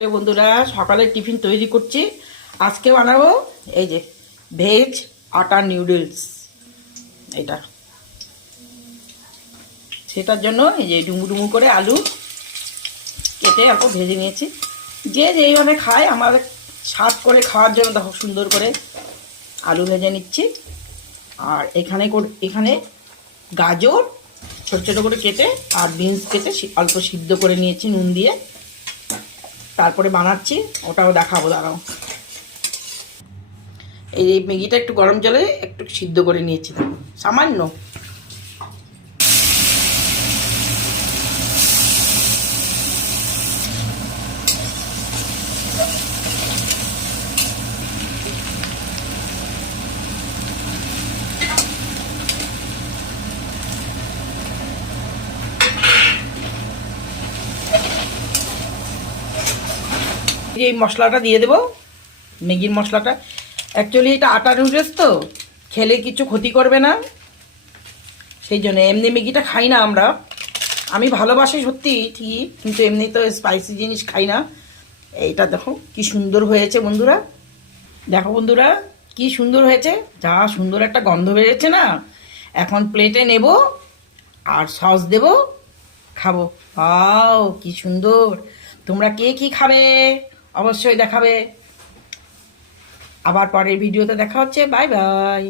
বন্ধুরা, সকালে টিফিন তৈরি করছি। আজকে বানাবো এই যে ভেজ আটা নুডলস। এটা সেটার জন্য এই যে ডুমু ডুমু করে আলু কেটে অল্প ভেজে নিয়েছি। যে যেইভাবে খায় আমার স্বাদ করে খাওয়ার জন্য দেখো সুন্দর করে আলু ভেজে নিচ্ছি। আর এখানে গাজর ছোটো ছোটো করে কেটে আর বিনস কেটে অল্প সিদ্ধ করে নিয়েছি নুন দিয়ে। তারপরে বানাচ্ছি, ওটাও দেখাবো, দাঁড়াও। এই ম্যাগিটা একটু গরম জলে একটু সিদ্ধ করে নিয়েছি সামান্য। এই মশলাটা দিয়ে দেবো, ম্যাগির মশলাটা। অ্যাকচুয়ালি এটা আটা নুডলস তো, খেলে কিছু ক্ষতি করবে না, সেই জন্য। এমনি ম্যাগিটা খাই না আমরা, আমি ভালোবাসি সত্যি ঠিকই, কিন্তু এমনি তো স্পাইসি জিনিস খাই না। এইটা দেখো কি সুন্দর হয়েছে বন্ধুরা, দেখো বন্ধুরা কি সুন্দর হয়েছে, যা সুন্দর একটা গন্ধ বেরোচ্ছে না। এখন প্লেটে নেব আর সস দেব, খাবো। আও কি সুন্দর! তোমরা কে কি খাবে অবশ্যই দেখাবে। আবার পরের ভিডিওতে দেখা হচ্ছে। Bye bye.